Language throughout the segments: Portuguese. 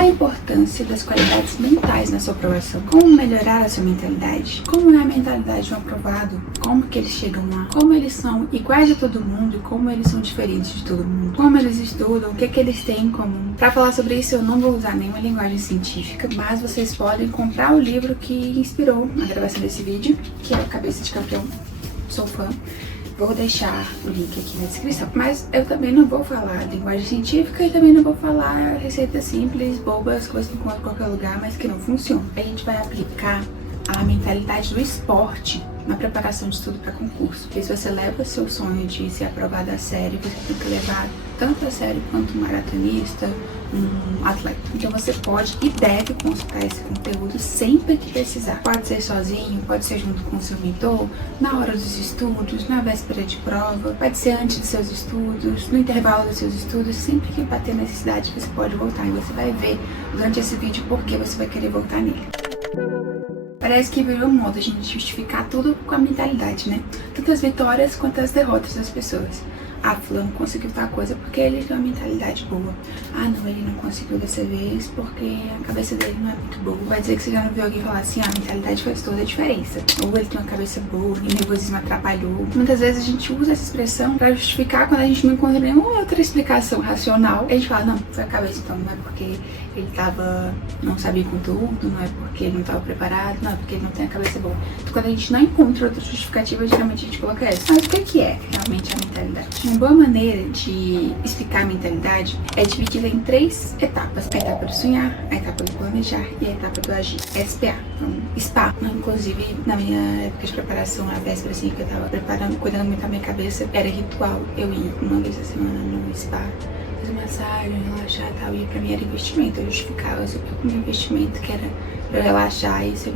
a importância das qualidades mentais na sua aprovação? Como melhorar a sua mentalidade? Como é a mentalidade de um aprovado? Como que eles chegam lá? Como eles são iguais a todo mundo e como eles são diferentes de todo mundo? Como eles estudam? O que eles têm em comum? Para falar sobre isso, eu não vou usar nenhuma linguagem científica, mas vocês podem comprar o livro que inspirou a gravação desse vídeo, que é o Cabeça de Campeão. Sou fã. Vou deixar o link aqui na descrição. Mas eu também não vou falar linguagem científica e também não vou falar receitas simples, bobas, que você encontra em qualquer lugar, mas que não funcionam. A gente vai aplicar a mentalidade do esporte na preparação de estudo para concurso. Porque se você leva seu sonho de ser aprovado a sério, você tem que levar tanto a sério quanto um maratonista, um atleta. Então você pode e deve consultar esse conteúdo sempre que precisar. Pode ser sozinho, pode ser junto com o seu mentor, na hora dos estudos, na véspera de prova, pode ser antes dos seus estudos, no intervalo dos seus estudos, sempre que bater necessidade você pode voltar e você vai ver durante esse vídeo por que você vai querer voltar nele. Parece que virou moda a gente justificar tudo com a mentalidade, né? Tanto as vitórias quanto as derrotas das pessoas. Ah, fulano conseguiu tal coisa porque ele tem uma mentalidade boa. Ah, não, ele não conseguiu dessa vez porque a cabeça dele não é muito boa. Vai dizer que você já não viu alguém falar assim, a mentalidade faz toda a diferença. Ou ele tem uma cabeça boa, o nervosismo atrapalhou. Muitas vezes a gente usa essa expressão pra justificar quando a gente não encontra nenhuma outra explicação racional. A gente fala, não, foi a cabeça, então não é porque ele não sabia com tudo, não é porque ele não estava preparado, não é porque ele não tem a cabeça boa. Então quando a gente não encontra outra justificativa, geralmente a gente coloca essa. Mas o que é realmente a mentalidade? Uma boa maneira de explicar a mentalidade é dividida em 3 etapas. A etapa do sonhar, a etapa do planejar e a etapa do agir. SPA. Então, SPA. Inclusive, na minha época de preparação, a véspera assim, que eu tava preparando, cuidando muito da minha cabeça, era ritual. Eu ia uma vez a semana no SPA, fazer massagem, relaxar e tal. E pra mim era investimento. Eu justificava super com o meu investimento, que era pra eu relaxar e isso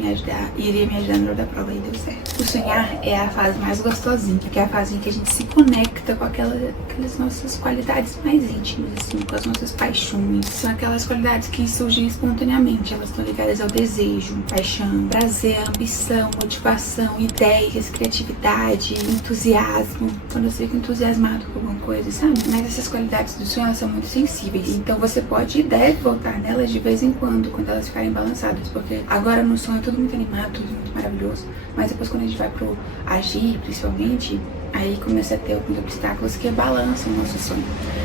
iria me ajudar na hora da prova, e deu certo. O sonhar é a fase mais gostosinha, que é a fase em que a gente se conecta com aquelas nossas qualidades mais íntimas, assim, com as nossas paixões. São aquelas qualidades que surgem espontaneamente, elas estão ligadas ao desejo, paixão, prazer, ambição, motivação, ideias, criatividade, entusiasmo. Quando você fica entusiasmado com alguma coisa, sabe? Mas essas qualidades do sonho, elas são muito sensíveis, então você pode e deve voltar nelas de vez em quando elas ficarem balançadas, porque agora no sonho é tudo muito animado, tudo muito maravilhoso, mas depois quando a gente vai pro agir, principalmente, aí começa a ter alguns obstáculos que balançam o nosso sonho.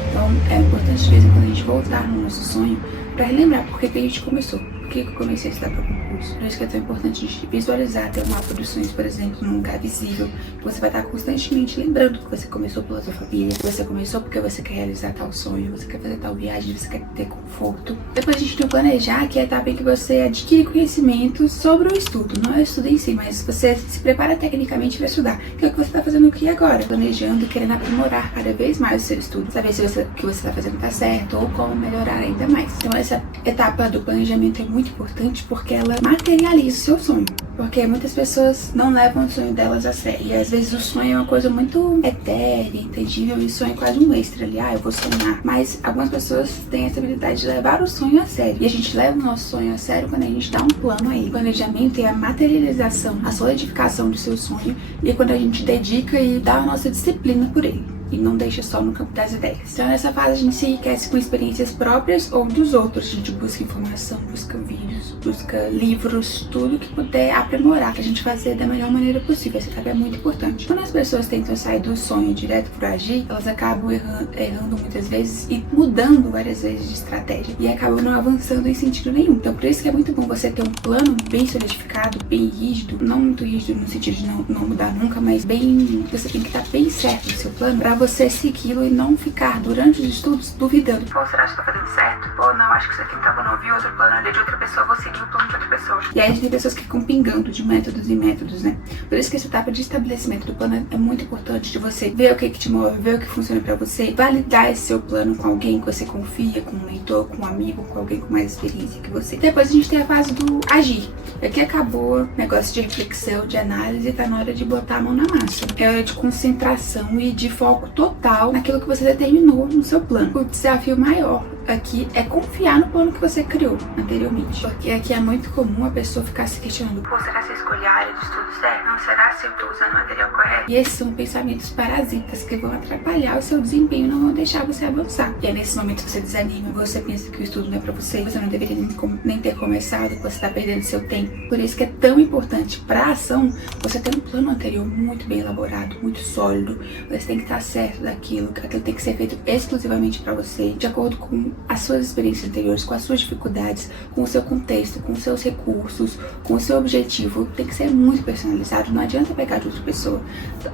Então é importante de vez em quando a gente voltar no nosso sonho para relembrar por que a gente começou, por que eu comecei a estudar para concurso. Por isso que é tão importante a gente visualizar, ter um mapa dos sonhos, por exemplo, num lugar visível, que você vai estar constantemente lembrando que você começou pela sua família, que você começou porque você quer realizar tal sonho, você quer fazer tal viagem, você quer ter conforto. Depois a gente tem o planejar, que é a etapa em que você adquire conhecimento sobre o estudo, não é o estudo em si, mas você se prepara tecnicamente para estudar, que é o que você está fazendo aqui agora, planejando e querendo aprimorar cada vez mais o seu estudo, saber se o que você está fazendo está certo ou como melhorar ainda mais. Então essa etapa do planejamento é muito importante porque ela materializa o seu sonho. Porque muitas pessoas não levam o sonho delas a sério. E às vezes o sonho é uma coisa muito etérea, entendível, e o sonho é quase um extra ali. Ah, eu vou sonhar. Mas algumas pessoas têm essa habilidade de levar o sonho a sério. E a gente leva o nosso sonho a sério quando a gente dá um plano aí. O planejamento é a materialização, a solidificação do seu sonho. E é quando a gente dedica e dá a nossa disciplina por ele. E não deixa só no campo das ideias. Então nessa fase a gente se enriquece com experiências próprias ou dos outros. A gente busca informação, busca vídeos, busca livros, tudo que puder aprimorar pra gente fazer da melhor maneira possível. Essa etapa é muito importante. Quando as pessoas tentam sair do sonho direto pro agir, elas acabam errando muitas vezes e mudando várias vezes de estratégia. E acabam não avançando em sentido nenhum. Então por isso que é muito bom você ter um plano bem solidificado, bem rígido. Não muito rígido no sentido de não mudar nunca, mas bem... Você tem que estar bem certo no seu plano pra você segui-lo e não ficar durante os estudos duvidando. Pô, será que estou fazendo certo? Pô, não, acho que isso aqui não tá bom, não vi outro plano ali de outra pessoa, vou seguir o plano de outra pessoa. E aí tem pessoas que ficam pingando de métodos em métodos, né? Por isso que essa etapa de estabelecimento do plano é muito importante, de você ver o que te move, ver o que funciona pra você, validar esse seu plano com alguém que você confia, com um mentor, com um amigo, com alguém com mais experiência que você. Depois a gente tem a fase do agir. Aqui acabou o negócio de reflexão, de análise, e tá na hora de botar a mão na massa. É hora de concentração e de foco total naquilo que você determinou no seu plano. O desafio maior aqui é confiar no plano que você criou anteriormente. Porque aqui é muito comum a pessoa ficar se questionando: pô, será que eu escolhi a área de estudo certo? Não, será se eu tô usando o material correto? E esses são pensamentos parasitas que vão atrapalhar o seu desempenho, não vão deixar você avançar. E é nesse momento que você desanima, você pensa que o estudo não é pra você não deveria nem ter começado, que você tá perdendo seu tempo. Por isso que é tão importante pra ação você ter um plano anterior muito bem elaborado, muito sólido. Você tem que estar certo daquilo, que aquilo tem que ser feito exclusivamente pra você, de acordo com as suas experiências anteriores, com as suas dificuldades, com o seu contexto, com os seus recursos, com o seu objetivo. Tem que ser muito personalizado, não adianta pegar de outra pessoa.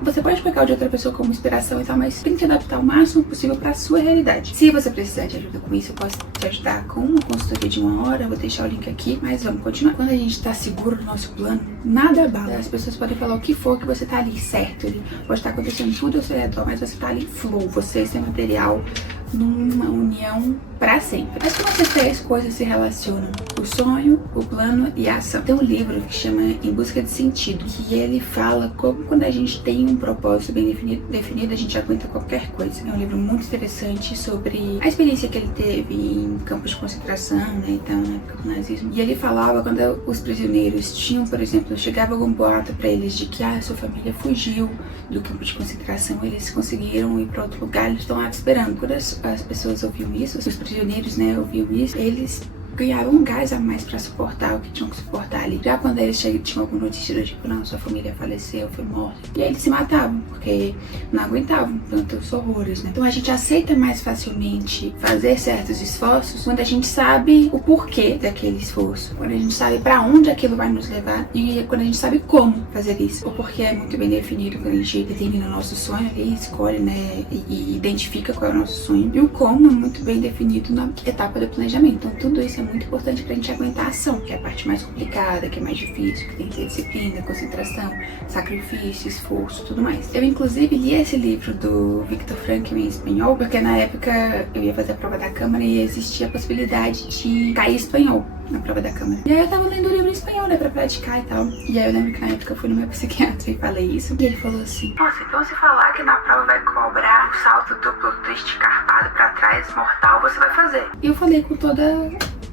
Você pode pegar de outra pessoa como inspiração e tal, mas tem que adaptar o máximo possível pra sua realidade. Se você precisar de ajuda com isso, eu posso te ajudar com uma consultoria de 1 hora, eu vou deixar o link aqui, mas vamos continuar. Quando a gente tá seguro do nosso plano, nada abala. As pessoas podem falar o que for, que você tá ali certo, ali pode estar acontecendo tudo ao seu redor, mas você tá ali flow, você e seu material numa união pra sempre. Mas como essas 3 coisas se relacionam? O sonho, o plano e a ação. Tem um livro que chama Em Busca de Sentido, que ele fala como quando a gente tem um propósito bem definido, a gente aguenta qualquer coisa. É um livro muito interessante sobre a experiência que ele teve em campos de concentração, né, então, na época do nazismo. E ele falava quando os prisioneiros tinham, por exemplo, chegava algum boato pra eles de que sua família fugiu do campo de concentração, eles conseguiram ir pra outro lugar, eles estão lá esperando. Quando as pessoas ouviam isso, os prisioneiros, né, ouviam isso, eles ganhavam um gás a mais pra suportar o que tinham que suportar ali. Já quando eles tinham alguma notícia do tipo, não, sua família faleceu, foi morta, e aí eles se matavam, porque não aguentavam tantos horrores, né? Então a gente aceita mais facilmente fazer certos esforços quando a gente sabe o porquê daquele esforço, quando a gente sabe pra onde aquilo vai nos levar e quando a gente sabe como fazer isso. O porquê é muito bem definido quando a gente determina o nosso sonho ali, escolhe, né, e identifica qual é o nosso sonho. E o como é muito bem definido na etapa do planejamento. Então tudo isso é muito importante pra gente aguentar a ação, que é a parte mais complicada, que é mais difícil, que tem que ter disciplina, concentração, sacrifício, esforço, tudo mais. Eu inclusive li esse livro do Viktor Frankl em espanhol, porque na época eu ia fazer a prova da Câmara e existia a possibilidade de cair espanhol na prova da Câmara. E aí eu tava lendo o livro em espanhol, né, pra praticar e tal. E aí eu lembro que na época eu fui no meu psiquiatra e falei isso. E ele falou assim: nossa, então se falar que na prova vai cobrar um salto duplo, twist carpado pra trás, mortal, você vai fazer. E eu falei com toda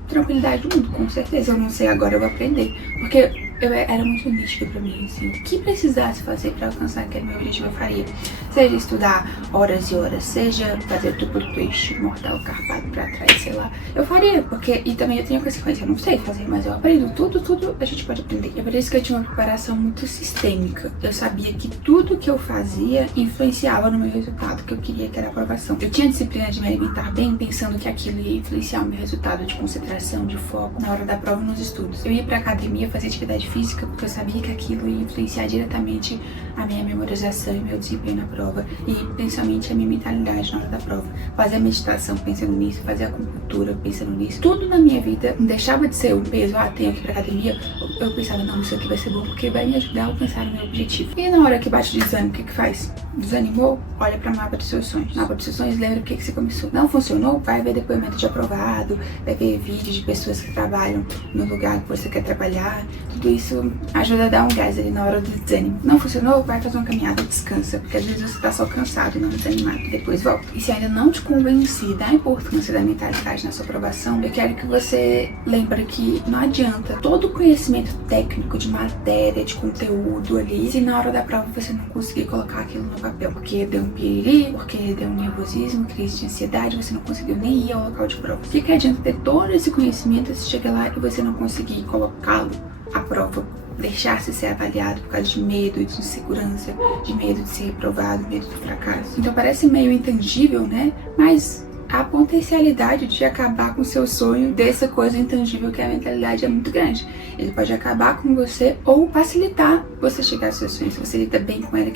tranquilidade do mundo, com certeza. Eu não sei agora, eu vou aprender. Porque era muito nítido pra mim, assim, o que precisasse fazer pra alcançar aquele meu objetivo eu faria. Seja estudar horas e horas, seja fazer duplo twist, mortal, carpado pra trás, sei lá. Eu faria, porque, e também eu tenho a consequência, eu não sei fazer, mas eu aprendo tudo a gente pode aprender. E é por isso que eu tinha uma preparação muito sistêmica. Eu sabia que tudo que eu fazia influenciava no meu resultado, que eu queria, que era a aprovação. Eu tinha disciplina de me alimentar bem, pensando que aquilo ia influenciar o meu resultado de concentração, de foco, na hora da prova nos estudos. Eu ia pra academia fazer atividade física, porque eu sabia que aquilo ia influenciar diretamente a minha memorização e meu desempenho na prova, e principalmente a minha mentalidade na hora da prova. Fazer a meditação pensando nisso, fazer a acupuntura pensando nisso. Tudo na minha vida não deixava de ser um peso. Tenho que ir pra academia. Eu pensava, não, isso aqui vai ser bom porque vai me ajudar a alcançar o meu objetivo. E na hora que bate o desânimo, o que faz? Desanimou? Olha pra mapa dos seus sonhos. Mapa dos seus sonhos, lembra por que você começou. Não funcionou? Vai ver depoimento de aprovado, vai ver vídeos de pessoas que trabalham no lugar que você quer trabalhar. Tudo isso ajuda a dar um gás ali na hora do desânimo. Não funcionou? Vai fazer uma caminhada, descansa, porque às vezes você tá só cansado e não desanimado, depois volta. E se ainda não te convenci da importância da mentalidade na sua aprovação, eu quero que você lembre que não adianta todo o conhecimento técnico de matéria, de conteúdo ali, se na hora da prova você não conseguir colocar aquilo no papel, porque deu um piriri, porque deu um nervosismo, crise de ansiedade, você não conseguiu nem ir ao local de prova. O que adianta ter todo esse conhecimento se chega lá e você não conseguir colocá-lo à prova, deixar-se ser avaliado por causa de medo, de insegurança, de medo de ser reprovado, medo do fracasso. Então parece meio intangível, né? Mas a potencialidade de acabar com o seu sonho dessa coisa intangível que é a mentalidade é muito grande. Ele pode acabar com você ou facilitar você chegar aos seus sonhos. Você lida bem com ele,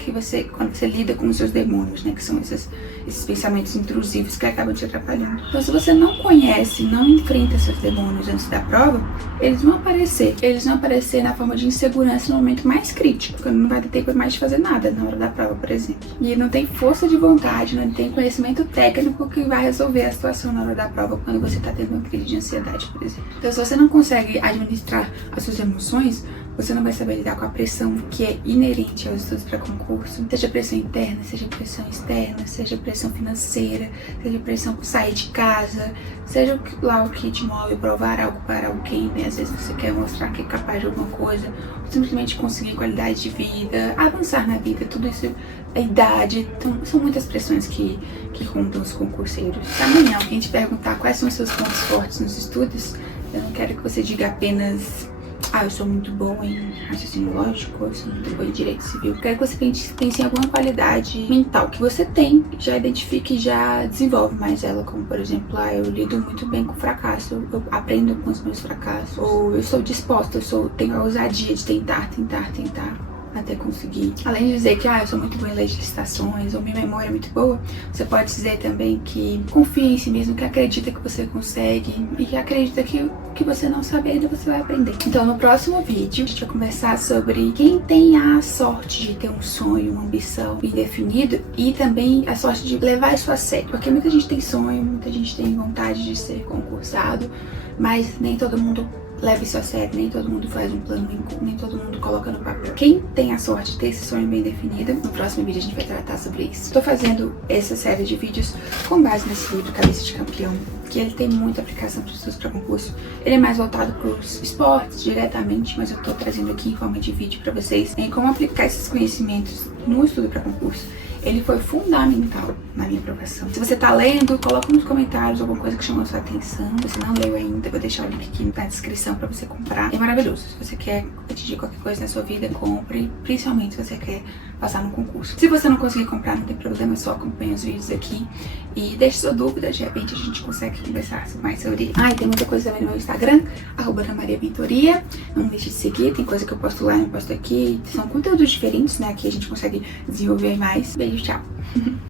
quando você lida com os seus demônios, né? Que são esses pensamentos intrusivos que acabam te atrapalhando. Então se você não conhece, não enfrenta seus demônios antes da prova, eles vão aparecer. Eles vão aparecer na forma de insegurança no momento mais crítico, quando não vai ter tempo mais de fazer nada na hora da prova, por exemplo. E não tem força de vontade, não tem conhecimento técnico que vai resolver a situação na hora da prova quando você está tendo uma crise de ansiedade, por exemplo. Então, se você não consegue administrar as suas emoções, você não vai saber lidar com a pressão que é inerente aos estudos para concurso, seja pressão interna, seja pressão externa, seja pressão financeira, seja pressão por sair de casa, seja lá o que te move, provar algo para alguém, né? Às vezes você quer mostrar que é capaz de alguma coisa, ou simplesmente conseguir qualidade de vida, avançar na vida, tudo isso, a idade, então, são muitas pressões que rondam os concurseiros. Se amanhã alguém te perguntar quais são os seus pontos fortes nos estudos, eu não quero que você diga apenas: eu sou muito bom em raciocínio lógico, eu sou muito bom em direito civil. Eu quero que você pense em alguma qualidade mental que você tem, já identifique e já desenvolve mais ela, como por exemplo, eu lido muito bem com fracasso, eu aprendo com os meus fracassos, ou eu sou disposta, tenho a ousadia de tentar até conseguir. Além de dizer que eu sou muito boa em legislações, ou minha memória é muito boa, você pode dizer também que confia em si mesmo, que acredita que você consegue e que acredita que você não sabe ainda, você vai aprender. Então, no próximo vídeo, a gente vai conversar sobre quem tem a sorte de ter um sonho, uma ambição bem definido e também a sorte de levar isso a sério. Porque muita gente tem sonho, muita gente tem vontade de ser concursado, mas nem todo mundo leva isso a sério, nem todo mundo faz um plano, nem todo mundo coloca no papel. Quem tem a sorte de ter esse sonho bem definido, no próximo vídeo a gente vai tratar sobre isso. Estou fazendo essa série de vídeos com base nesse livro Cabeça de Campeão, que ele tem muita aplicação para estudos para concurso. Ele é mais voltado para os esportes diretamente, mas eu estou trazendo aqui em forma de vídeo para vocês em como aplicar esses conhecimentos no estudo para concurso. Ele foi fundamental na minha aprovação. Se você tá lendo, coloca nos comentários alguma coisa que chamou a sua atenção. Se você não leu ainda, eu vou deixar o link aqui na descrição pra você comprar. É maravilhoso. Se você quer atingir qualquer coisa na sua vida, compre. Principalmente se você quer passar no concurso. Se você não conseguir comprar, não tem problema, só acompanha os vídeos aqui. E deixe sua dúvida, de repente a gente consegue conversar mais sobre isso. E tem muita coisa também no meu Instagram, @AnaMariaVentoria. Não deixe de seguir, tem coisa que eu posto lá e eu posto aqui. São conteúdos diferentes, né? Aqui a gente consegue desenvolver mais. Beijo, tchau!